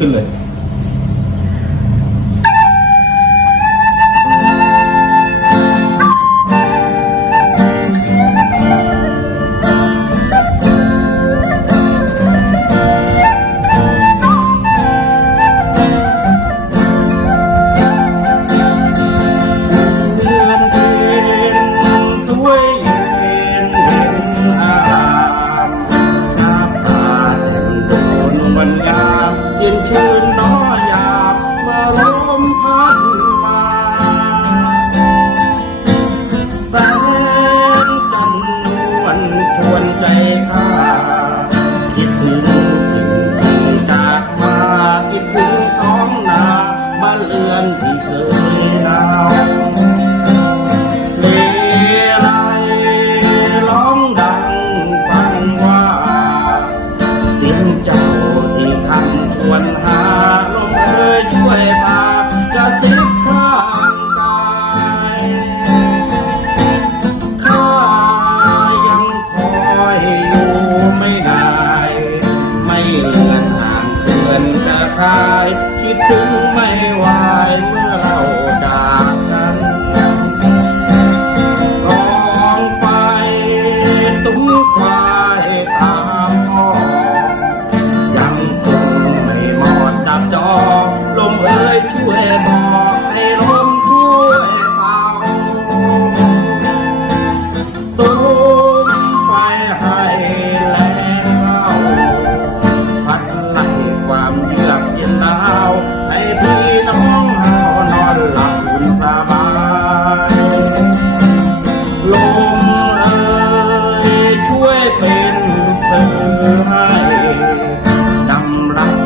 chênh lệch นกระทาย คิดถึง black.